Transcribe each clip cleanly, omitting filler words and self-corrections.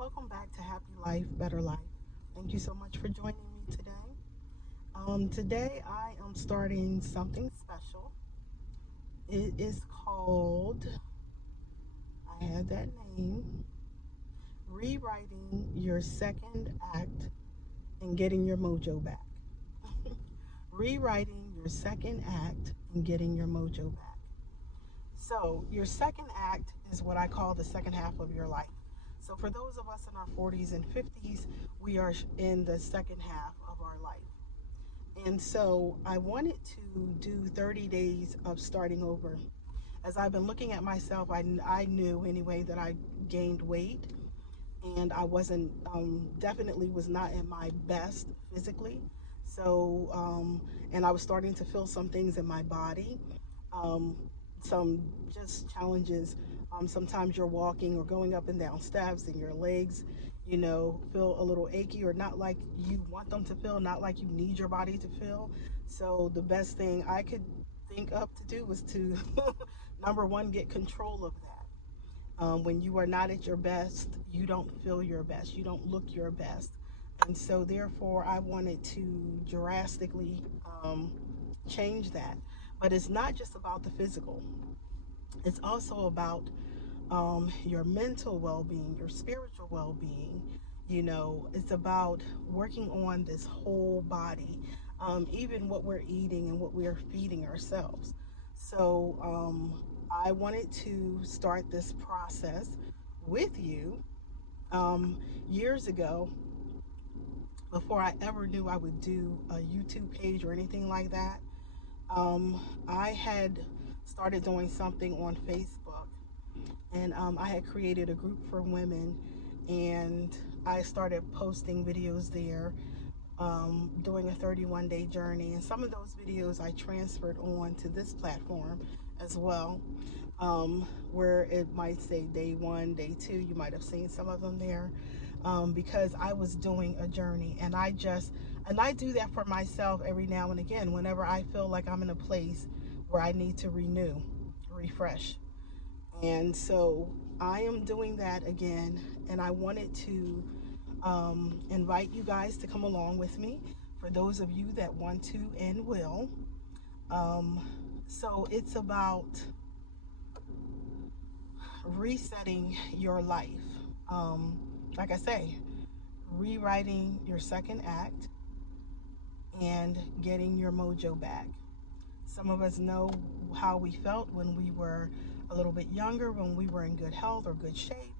Welcome back to Happy Life, Better Life. Thank you so much for joining me today. Today I am starting something special. It is called, I had that name, Rewriting Your Second Act and Getting Your Mojo Back. Rewriting Your Second Act and Getting Your Mojo Back. So, your second act is what I call the second half of your life. So, for those of us in our 40s and 50s, we are in the second half of our life. And so, I wanted to do 30 days of starting over. As I've been looking at myself, I knew anyway that I gained weight and I wasn't, definitely was not at my best physically. So, and I was starting to feel some things in my body, um, some just challenges. Sometimes you're walking or going up and down steps and your legs, feel a little achy or not like you want them to feel, not like you need your body to feel. So the best thing I could think up to do was to, number one, get control of that. When you are not at your best, you don't feel your best, you don't look your best. And so, therefore, I wanted to drastically change that. But it's not just about the physical, it's also about your mental well being, your spiritual well being. It's about working on this whole body, even what we're eating and what we're feeding ourselves. So, I wanted to start this process with you years ago before I ever knew I would do a YouTube page or anything like that. I had started doing something on Facebook, and I had created a group for women, and I started posting videos there, doing a 31-day journey. And some of those videos I transferred on to this platform as well, where it might say day one, day two. You might have seen some of them there, because I was doing a journey, and I do that for myself every now and again whenever I feel like I'm in a place where I need to renew, refresh. And so I am doing that again, and I wanted to invite you guys to come along with me, for those of you that want to and will. Um, so it's about resetting your life. Um, like I say, rewriting your second act and getting your mojo back. Some of us know how we felt when we were a little bit younger, when we were in good health or good shape,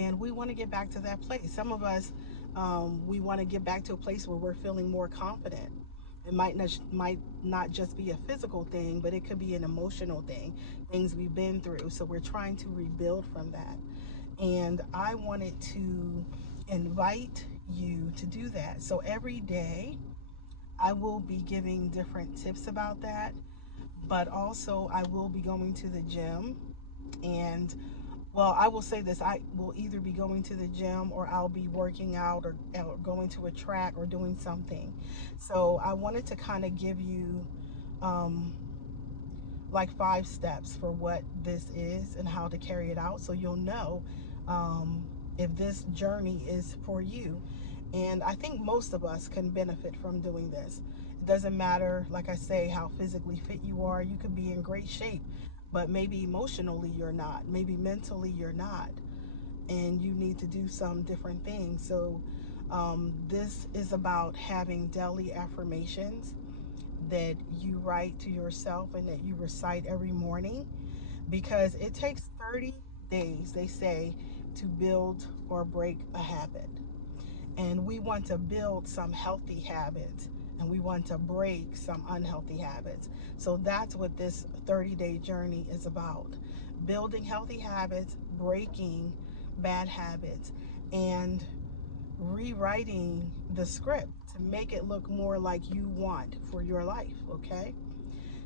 and we want to get back to that place. Some of us, we want to get back to a place where we're feeling more confident. It might not just be a physical thing, but it could be an emotional thing, things we've been through. So we're trying to rebuild from that. And I wanted to invite you to do that. So every day, I will be giving different tips about that, but also I will be going to the gym. And well, I will say this, I will either be going to the gym or I'll be working out, or going to a track or doing something. So I wanted to kind of give you um, like 5 steps for what this is and how to carry it out, so you'll know um, if this journey is for you. And I think most of us can benefit from doing this. It doesn't matter, like I say, how physically fit you are. You could be in great shape, but maybe emotionally you're not, maybe mentally you're not, and you need to do some different things. So this is about having daily affirmations that you write to yourself and that you recite every morning, because it takes 30 days, they say, to build or break a habit. And we want to build some healthy habits and we want to break some unhealthy habits. So that's what this 30-day journey is about: building healthy habits, breaking bad habits, and rewriting the script to make it look more like you want for your life. Okay,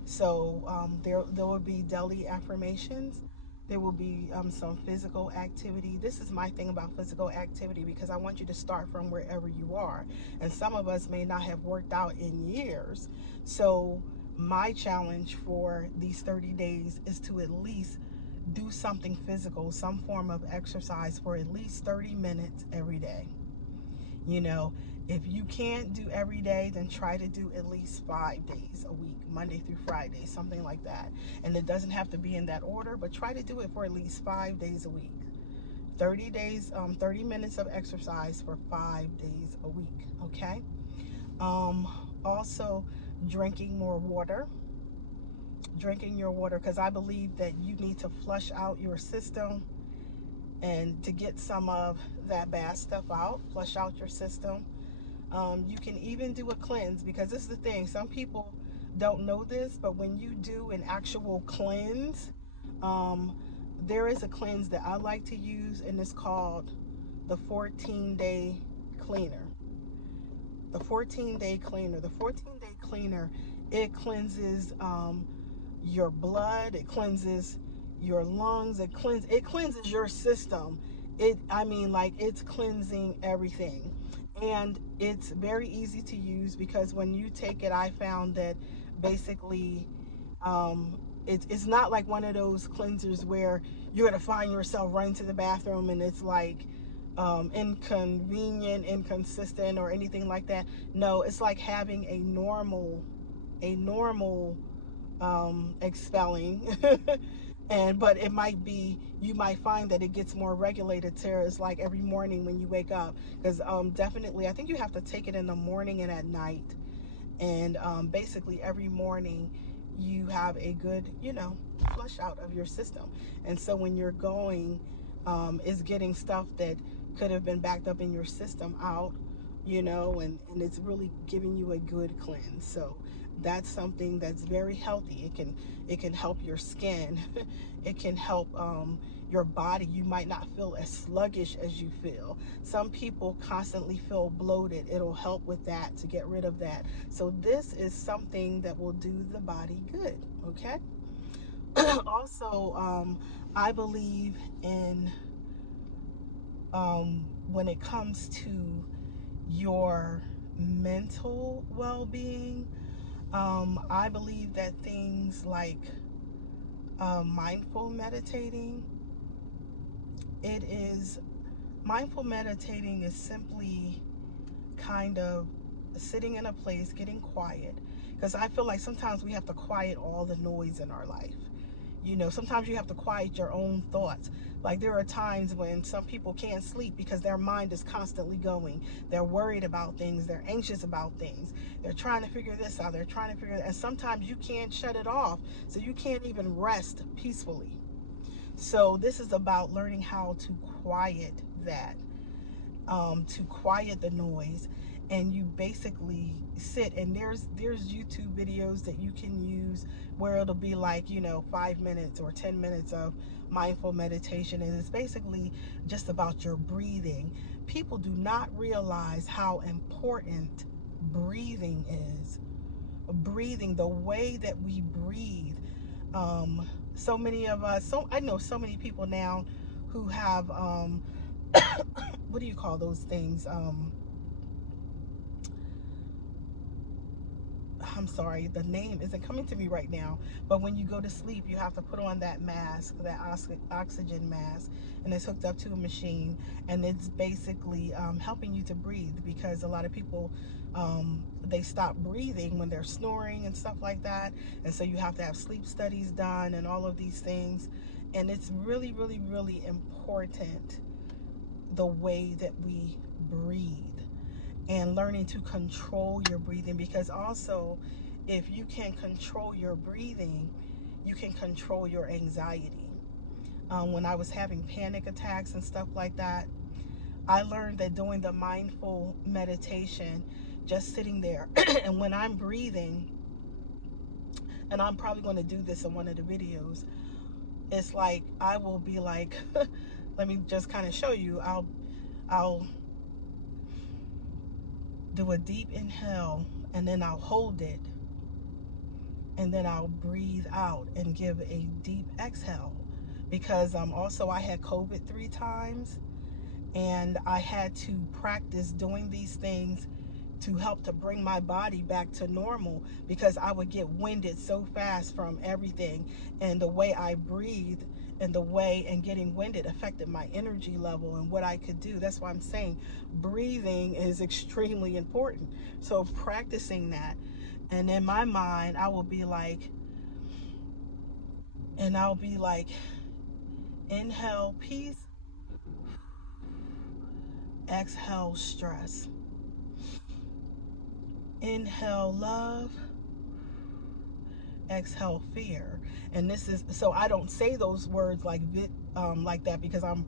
so there will be daily affirmations. There will be some physical activity. This is my thing about physical activity, because I want you to start from wherever you are. And some of us may not have worked out in years. So my challenge for these 30 days is to at least do something physical, some form of exercise for at least 30 minutes every day. You know, if you can't do every day, then try to do at least 5 days a week, Monday through Friday, something like that. And it doesn't have to be in that order, but try to do it for at least 5 days a week. 30 days, 30 minutes of exercise for 5 days a week. Okay. Um, Also, drinking more water. Drinking your water, because I believe that you need to flush out your system and to get some of that bad stuff out, flush out your system. You can even do a cleanse, because this is the thing. Some people don't know this, but when you do an actual cleanse, um, there is a cleanse that I like to use, and it's called the 14-day cleaner. The 14-day cleaner. The 14-day cleaner, it cleanses your blood, it cleanses your lungs, it cleanses your system. I mean, like, it's cleansing everything. And it's very easy to use, because when you take it, I found that basically it's not like one of those cleansers where you're going to find yourself running to the bathroom and it's like inconvenient, inconsistent, or anything like that. No, it's like having a normal expelling. And but it might be, you might find that it gets more regulated to, it's like every morning when you wake up, because definitely I think you have to take it in the morning and at night. And basically every morning you have a good, flush out of your system. And so when you're going, is getting stuff that could have been backed up in your system out, and it's really giving you a good cleanse. So that's something that's very healthy. It can help your skin. It can help your body. You might not feel as sluggish as you feel. Some people constantly feel bloated. It'll help with that, to get rid of that. So this is something that will do the body good. Okay. Also, I believe in, when it comes to your mental well-being, I believe that things like mindful meditating, it is mindful meditating is simply kind of sitting in a place, getting quiet. Because I feel like sometimes we have to quiet all the noise in our life. Sometimes you have to quiet your own thoughts. Like, there are times when some people can't sleep because their mind is constantly going. They're worried about things. They're anxious about things. They're trying to figure this out. They're trying to figure it. And sometimes you can't shut it off. So you can't even rest peacefully. So this is about learning how to quiet that, to quiet the noise. And you basically sit, and there's YouTube videos that you can use where it'll be like 5 minutes or 10 minutes of mindful meditation, and it's basically just about your breathing. People do not realize how important breathing is. Breathing, the way that we breathe. So many of us, I know so many people now who have what do you call those things? I'm sorry, the name isn't coming to me right now, but when you go to sleep, you have to put on that mask, that oxygen mask, and it's hooked up to a machine, and it's basically helping you to breathe, because a lot of people, they stop breathing when they're snoring and stuff like that, and so you have to have sleep studies done and all of these things, and it's really, really, really important, the way that we breathe, and learning to control your breathing, because also, if you can control your breathing, you can control your anxiety. When I was having panic attacks and stuff like that, I learned that doing the mindful meditation, just sitting there, and when I'm breathing, and I'm probably going to do this in one of the videos, it's like I will be like, let me just kind of show you. I'll do a deep inhale, and then I'll hold it, and then I'll breathe out and give a deep exhale, because also I had COVID 3 times, and I had to practice doing these things to help to bring my body back to normal, because I would get winded so fast from everything, and the way I breathed, and the way and getting winded affected my energy level and what I could do. That's why I'm saying breathing is extremely important. So practicing that. And in my mind, I'll be like, inhale peace, exhale stress. Inhale love, exhale fear. And this is, so I don't say those words like that because I'm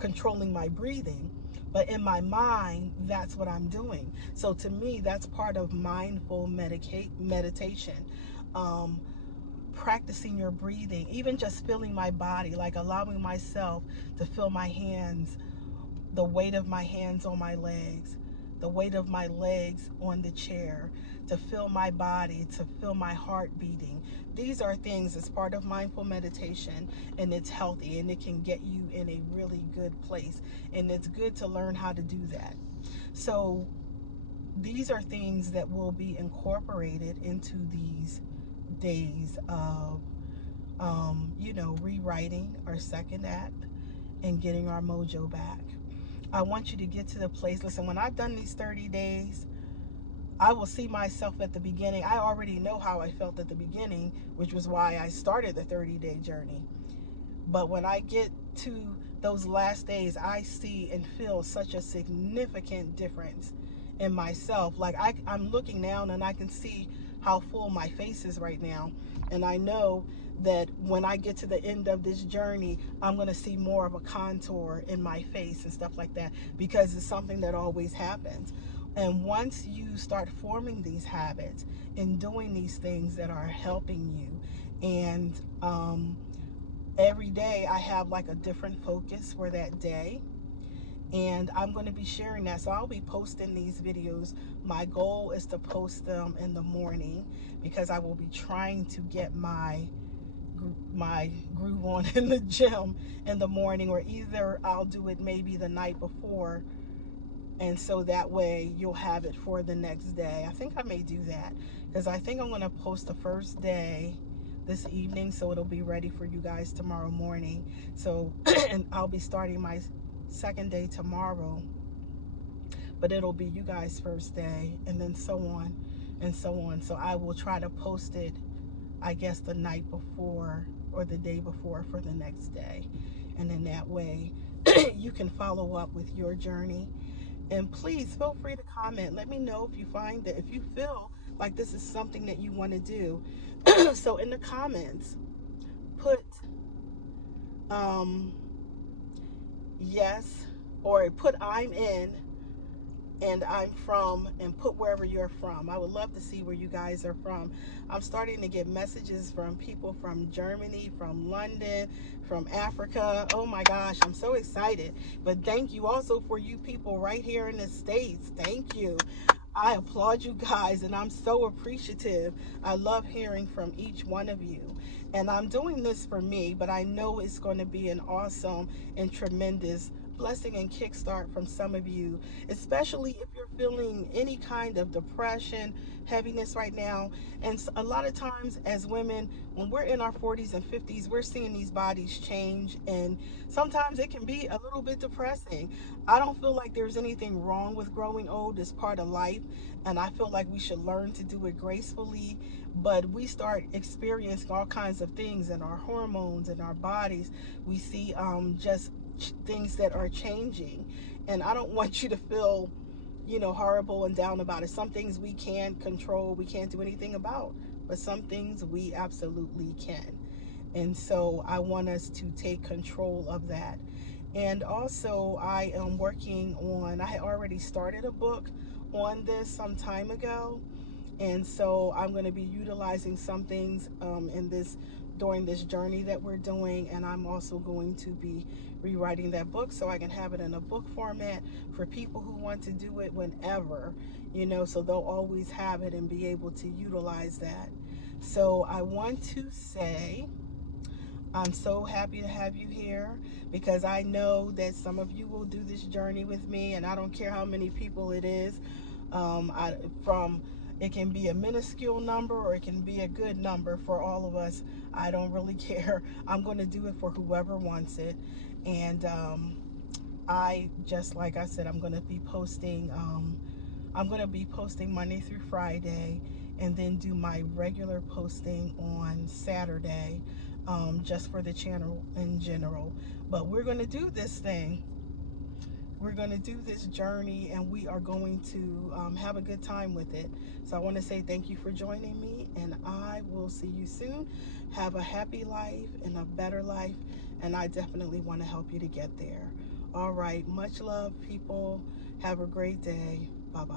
controlling my breathing, but in my mind that's what I'm doing. So to me, that's part of mindful meditation. um, Practicing your breathing, even just feeling my body, like allowing myself to feel my hands, the weight of my hands on my legs, the weight of my legs on the chair, to feel my body, to feel my heart beating. These are things as part of mindful meditation, and it's healthy and it can get you in a really good place. And it's good to learn how to do that. So these are things that will be incorporated into these days of, rewriting our second act and getting our mojo back. I want you to get to the place. Listen, when I've done these 30 days, I will see myself at the beginning. I already know how I felt at the beginning, which was why I started the 30-day journey. But when I get to those last days, I see and feel such a significant difference in myself. Like I'm looking now and I can see how full my face is right now. And I know that when I get to the end of this journey, I'm going to see more of a contour in my face and stuff like that, because it's something that always happens. And once you start forming these habits and doing these things that are helping you, and every day I have like a different focus for that day, and I'm going to be sharing that. So I'll be posting these videos. My goal is to post them in the morning, because I will be trying to get my groove on in the gym in the morning, or either I'll do it maybe the night before, and so that way you'll have it for the next day. I think I may do that, because I think I'm going to post the first day this evening, so it'll be ready for you guys tomorrow morning. So and I'll be starting my second day tomorrow, but it'll be you guys' first day, and then so on and so on. So I will try to post it, I guess, the night before or the day before for the next day. And then that way you can follow up with your journey. And please feel free to comment. Let me know if you find that, if you feel like this is something that you want to do. So in the comments, put yes, or put I'm in and I'm from, and put wherever you're from. I would love to see where you guys are from. I'm starting to get messages from people from Germany, from London, from Africa. Oh my gosh, I'm so excited. But thank you also for you people right here in the States. Thank you. I applaud you guys, and I'm so appreciative. I love hearing from each one of you. And I'm doing this for me, but I know it's going to be an awesome and tremendous blessing and kickstart from some of you, especially if you're feeling any kind of depression, heaviness right now. And a lot of times as women, when we're in our 40s and 50s, we're seeing these bodies change, and sometimes it can be a little bit depressing. I don't feel like there's anything wrong with growing old. It's part of life, and I feel like we should learn to do it gracefully. But we start experiencing all kinds of things in our hormones, in our bodies. We see just things that are changing, and I don't want you to feel horrible and down about it. Some things we can't control, we can't do anything about, but some things we absolutely can. And so I want us to take control of that. And also I am working on, I had already started a book on this some time ago, and so I'm going to be utilizing some things during this journey that we're doing. And I'm also going to be rewriting that book so I can have it in a book format for people who want to do it whenever, so they'll always have it and be able to utilize that. So I want to say I'm so happy to have you here, because I know that some of you will do this journey with me, and I don't care how many people it is. It can be a minuscule number or it can be a good number for all of us. I don't really care. I'm going to do it for whoever wants it. And I, just like I said, I'm going to be posting. I'm going to be posting Monday through Friday, and then do my regular posting on Saturday, just for the channel in general. But we're going to do this thing. We're going to do this journey, and we are going to have a good time with it. So I want to say thank you for joining me, and I will see you soon. Have a happy life and a better life, and I definitely want to help you to get there. All right, much love, people. Have a great day. Bye-bye.